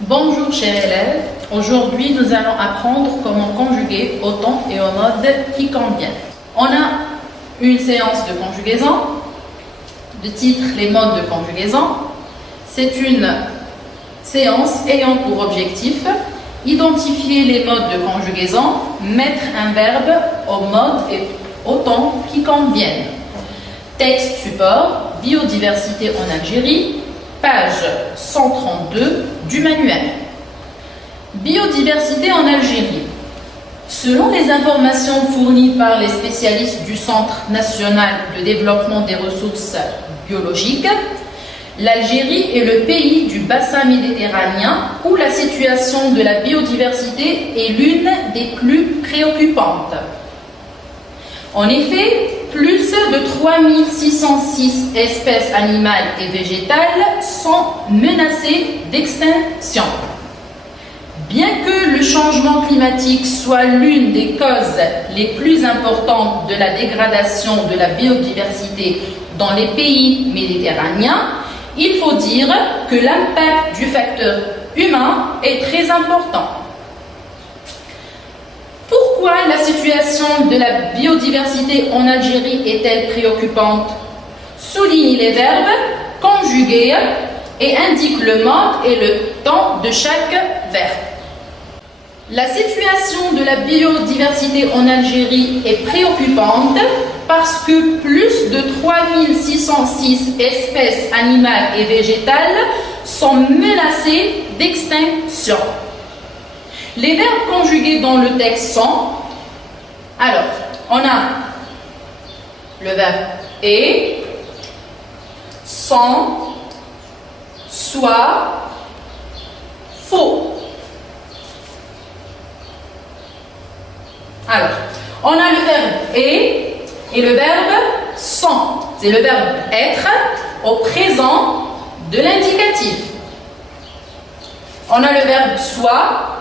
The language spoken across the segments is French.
Bonjour chers élèves, aujourd'hui nous allons apprendre comment conjuguer au temps et au mode qui conviennent. On a une séance de conjugaison, de titre les modes de conjugaison. C'est une séance ayant pour objectif identifier les modes de conjugaison, mettre un verbe au mode et au temps qui conviennent. Texte support, biodiversité en Algérie, page 132 du manuel. Biodiversité en Algérie. Selon les informations fournies par les spécialistes du Centre national de développement des ressources biologiques, l'Algérie est le pays du bassin méditerranéen où la situation de la biodiversité est l'une des plus préoccupantes. En effet, plus de 3606 espèces animales et végétales sont menacées d'extinction. Bien que le changement climatique soit l'une des causes les plus importantes de la dégradation de la biodiversité dans les pays méditerranéens, il faut dire que l'impact du facteur humain est très important. Pourquoi la situation de la biodiversité en Algérie est-elle préoccupante? Souligne les verbes, conjuguer et indique le mode et le temps de chaque verbe. La situation de la biodiversité en Algérie est préoccupante parce que plus de 3606 espèces animales et végétales sont menacées d'extinction. Les verbes conjugués dans le texte sont, alors, on a le verbe est, sont, soit, faut. Alors, on a le verbe est et le verbe sont. C'est le verbe être au présent de l'indicatif. On a le verbe soit,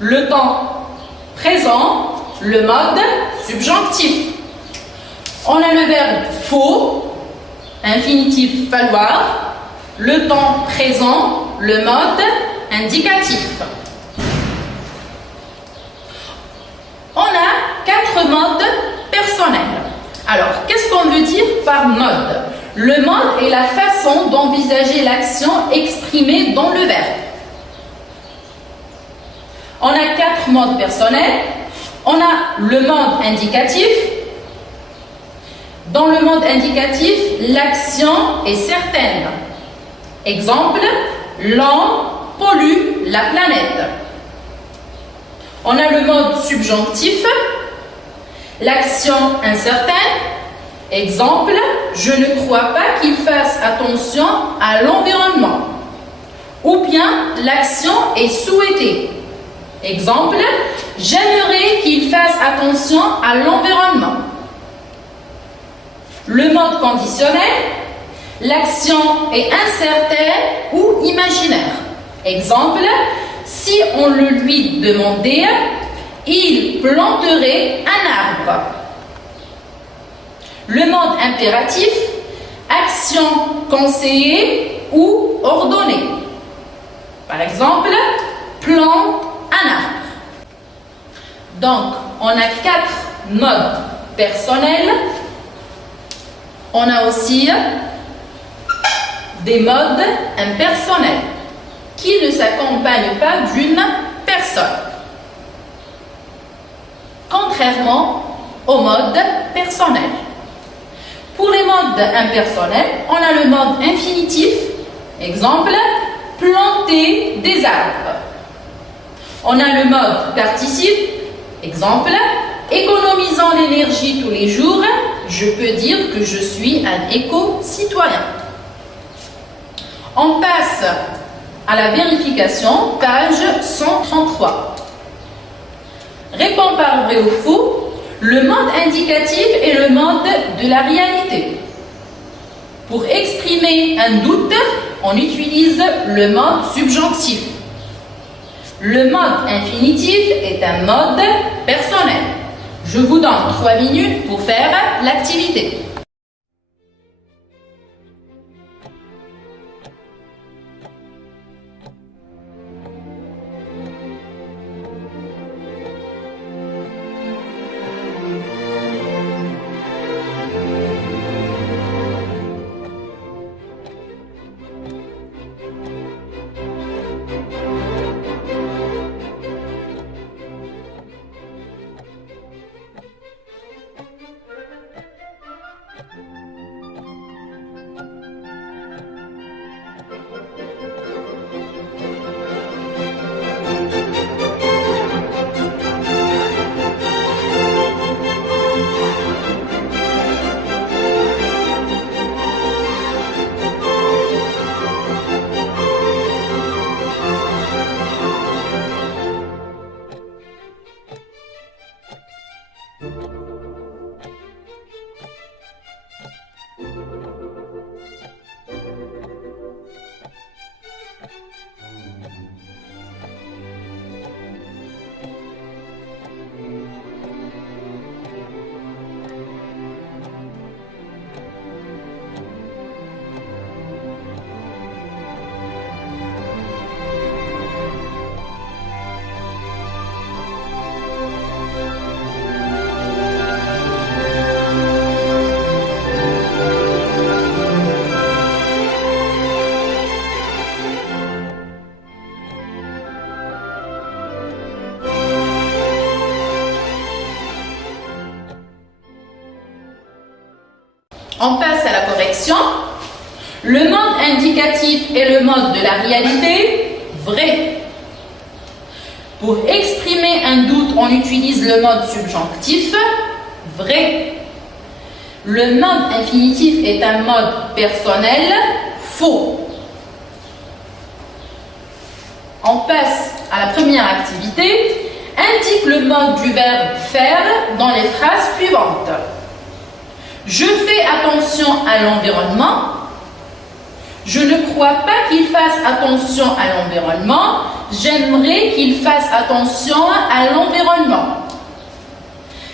le temps présent, le mode subjonctif. On a le verbe faut, infinitif falloir, le temps présent, le mode indicatif. On a 4 modes personnels. Alors, qu'est-ce qu'on veut dire par mode? Le mode est la façon d'envisager l'action exprimée dans le verbe. On a 4 modes personnels. On a le mode indicatif. Dans le mode indicatif, l'action est certaine. Exemple, l'homme pollue la planète. On a le mode subjonctif. L'action incertaine. Exemple, je ne crois pas qu'il fasse attention à l'environnement. Ou bien, l'action est souhaitée. Exemple, j'aimerais qu'il fasse attention à l'environnement. Le mode conditionnel, l'action est incertaine ou imaginaire. Exemple, si on le lui demandait, il planterait un arbre. Le mode impératif, action conseillée ou ordonnée. Par exemple, plante un arbre. Donc, on a 4 modes personnels. On a aussi des modes impersonnels qui ne s'accompagnent pas d'une personne. Contrairement aux modes personnels. Pour les modes impersonnels, on a le mode infinitif. Exemple, planter des arbres. On a le mode participe, exemple, économisant l'énergie tous les jours, je peux dire que je suis un éco-citoyen. On passe à la vérification, page 133. Réponds par vrai ou faux, le mode indicatif est le mode de la réalité. Pour exprimer un doute, on utilise le mode subjonctif. Le mode infinitif est un mode personnel. Je vous donne 3 minutes pour faire l'activité. On passe à la correction. Le mode indicatif est le mode de la réalité, vrai. Pour exprimer un doute, on utilise le mode subjonctif, vrai. Le mode infinitif est un mode personnel, faux. On passe à la première activité. Indique le mode du verbe faire dans les phrases suivantes. Je fais attention à l'environnement. Je ne crois pas qu'il fasse attention à l'environnement. J'aimerais qu'il fasse attention à l'environnement.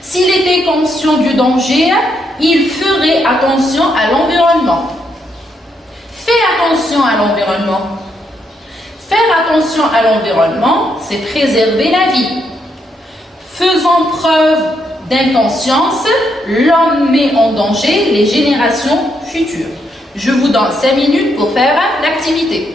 S'il était conscient du danger, il ferait attention à l'environnement. Fais attention à l'environnement. Faire attention à l'environnement, c'est préserver la vie. Faisant preuve d'inconscience, l'homme met en danger les générations futures. Je vous donne 5 minutes pour faire l'activité.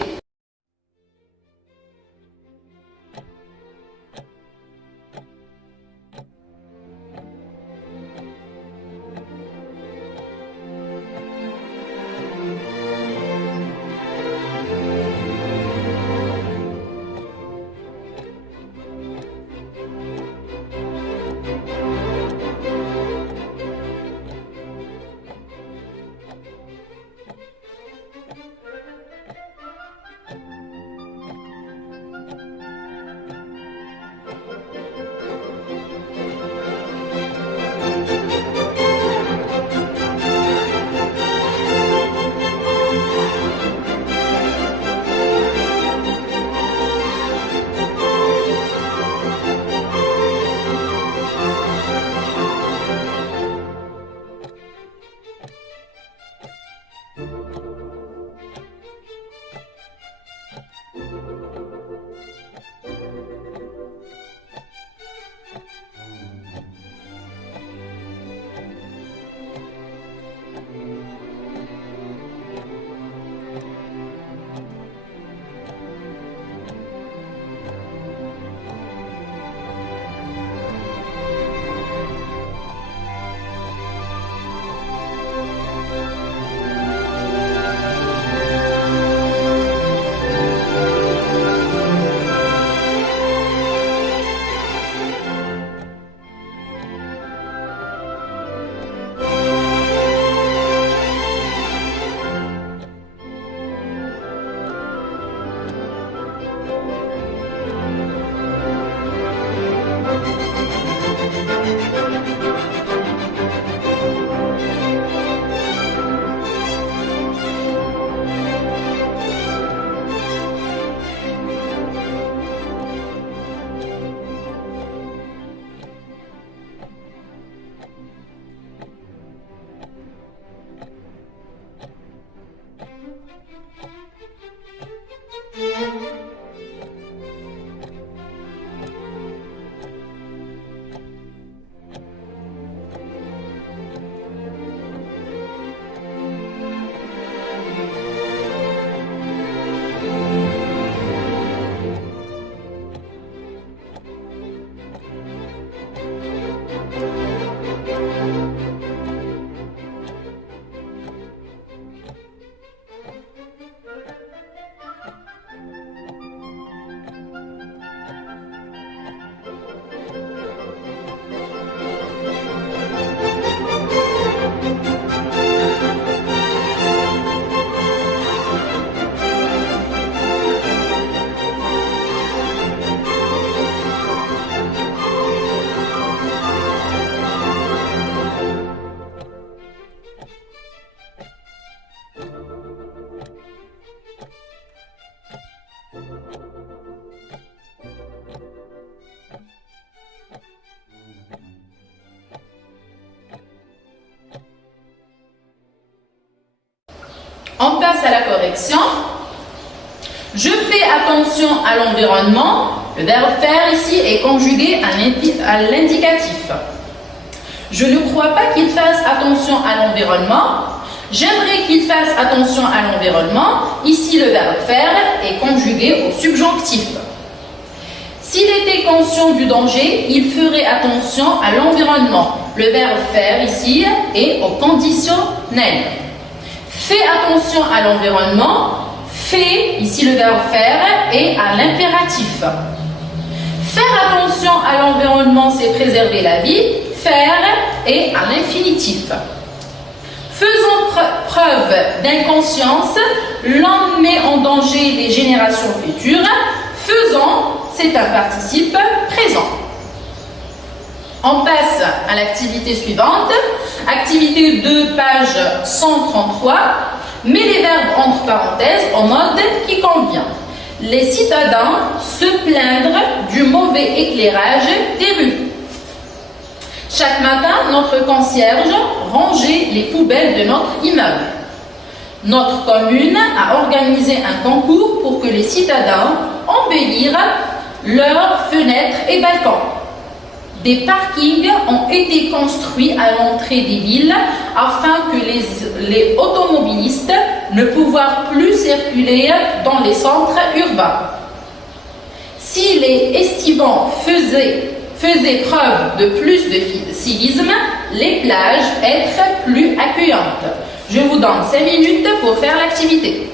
On passe à la correction. Je fais attention à l'environnement. Le verbe faire ici est conjugué à l'indicatif. Je ne crois pas qu'il fasse attention à l'environnement. J'aimerais qu'il fasse attention à l'environnement. Ici, le verbe faire est conjugué au subjonctif. S'il était conscient du danger, il ferait attention à l'environnement. Le verbe faire ici est aux conditions Nen. Fais attention à l'environnement. Fais, ici le verbe faire, est à l'impératif. Faire attention à l'environnement, c'est préserver la vie. Faire est à l'infinitif. Faisons preuve d'inconscience, l'homme met en danger les générations futures. Faisons, c'est un participe présent. On passe à l'activité suivante. Activité 2, page 133. Mets les verbes entre parenthèses en mode qui convient. Les citadins se plaindre du mauvais éclairage des rues. Chaque matin, notre concierge rangeait les poubelles de notre immeuble. Notre commune a organisé un concours pour que les citadins embellissent leurs fenêtres et balcons. Des parkings ont été construits à l'entrée des villes afin que les automobilistes ne puissent plus circuler dans les centres urbains. Si les estivants faisaient preuve de plus de civisme, les plages être plus accueillantes. Je vous donne 5 minutes pour faire l'activité.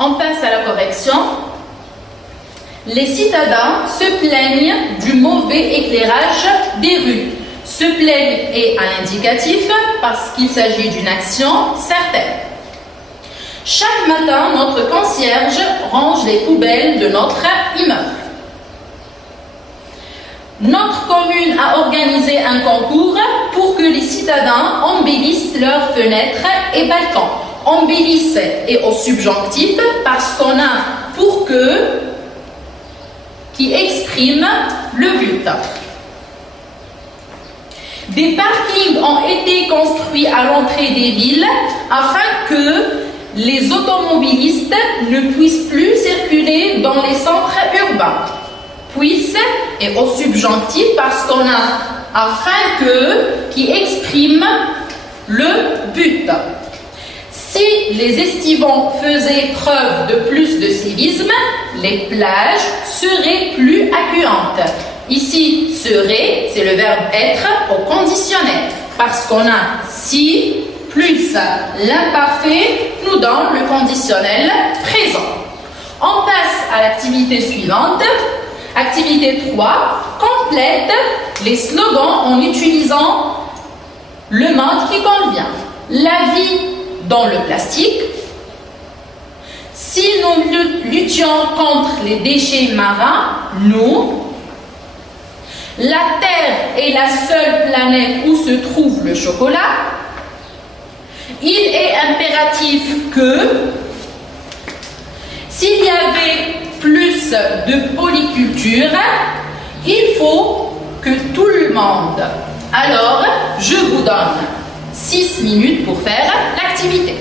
On passe à la correction. Les citadins se plaignent du mauvais éclairage des rues. Se plaignent est à l'indicatif parce qu'il s'agit d'une action certaine. Chaque matin, notre concierge range les poubelles de notre immeuble. Notre commune a organisé un concours pour que les citadins embellissent leurs fenêtres et balcons. Embellissent est au subjonctif parce qu'on a pour que qui exprime le but. Des parkings ont été construits à l'entrée des villes afin que les automobilistes ne puissent plus circuler dans les centres urbains. Puisse est au subjonctif parce qu'on a afin que qui exprime le but. Si les estivants faisaient preuve de plus de civisme, les plages seraient plus accueillantes. Ici, serait, c'est le verbe être au conditionnel parce qu'on a si plus l'imparfait nous donne le conditionnel présent. On passe à l'activité suivante. Activité 3, complète les slogans en utilisant le mode qui convient. La vie dans le plastique. Si nous luttions contre les déchets marins, nous. La Terre est la seule planète où se trouve le chocolat. Il est impératif que s'il y avait plus de polyculture, il faut que tout le monde. Alors, je vous donne 6 minutes pour faire l'activité.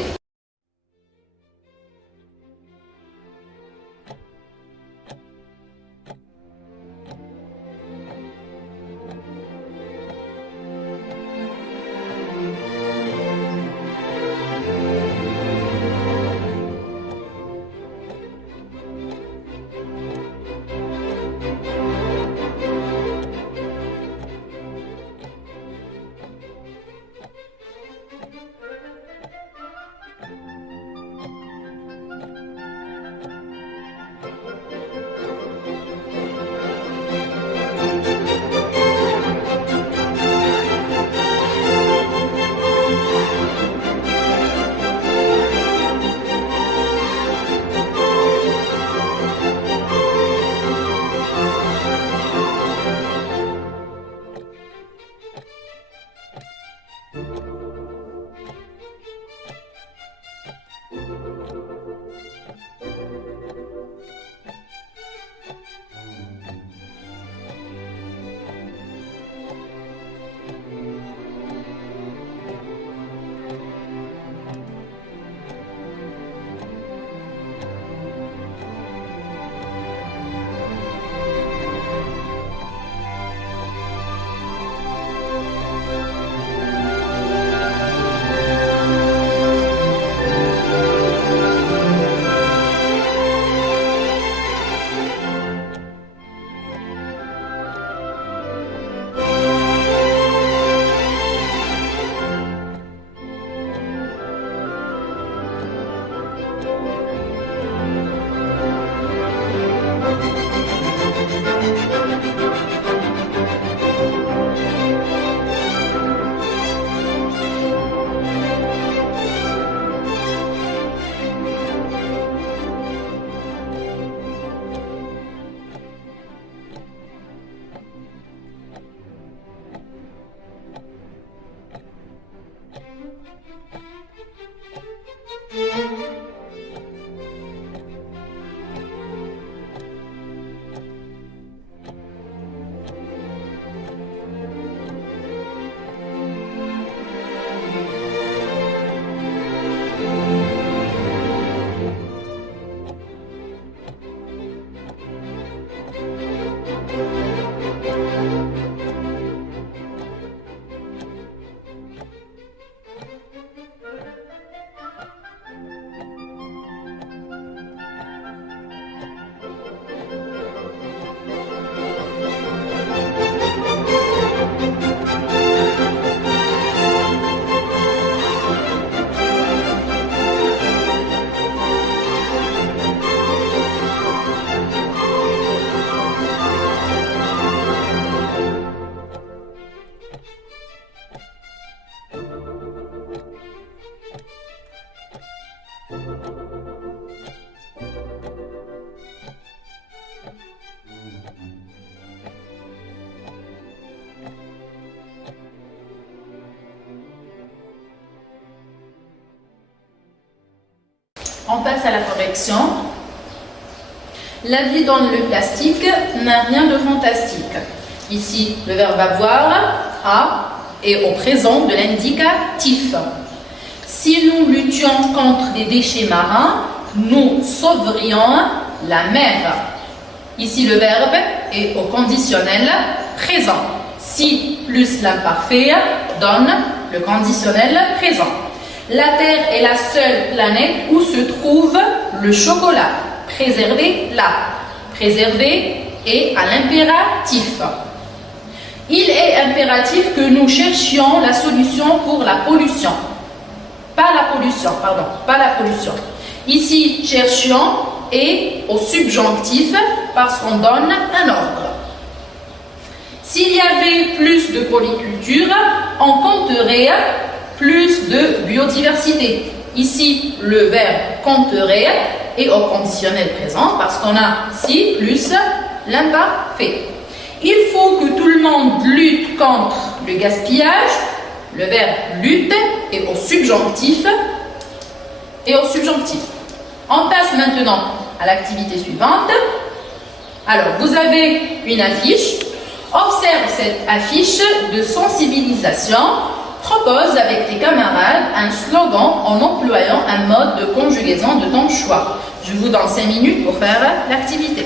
On passe à la correction. La vie dans le plastique n'a rien de fantastique. Ici, le verbe avoir a est au présent de l'indicatif. Si nous luttions contre les déchets marins, nous sauverions la mer. Ici, le verbe est au conditionnel présent. Si plus l'imparfait donne le conditionnel présent. La Terre est la seule planète où se trouve le chocolat. Préservez-la. Préserver est à l'impératif. Il est impératif que nous cherchions la solution pour la pollution. Pas la pollution, pardon, pas la pollution. Ici, cherchions est au subjonctif parce qu'on donne un ordre. S'il y avait plus de polyculture, on compterait plus de biodiversité. Ici, le verbe compterait est au conditionnel présent parce qu'on a si plus l'imparfait. Il faut que tout le monde lutte contre le gaspillage. Le verbe lutte est au subjonctif. On passe maintenant à l'activité suivante. Alors, vous avez une affiche. Observe cette affiche de sensibilisation. Propose avec tes camarades un slogan en employant un mode de conjugaison de ton choix. Je vous donne 5 minutes pour faire l'activité.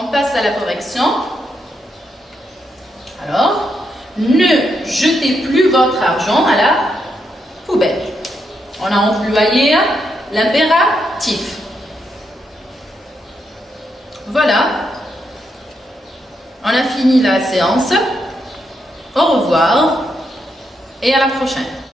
On passe à la correction. Alors, ne jetez plus votre argent à la poubelle. On a employé l'impératif. Voilà. On a fini la séance. Au revoir et à la prochaine.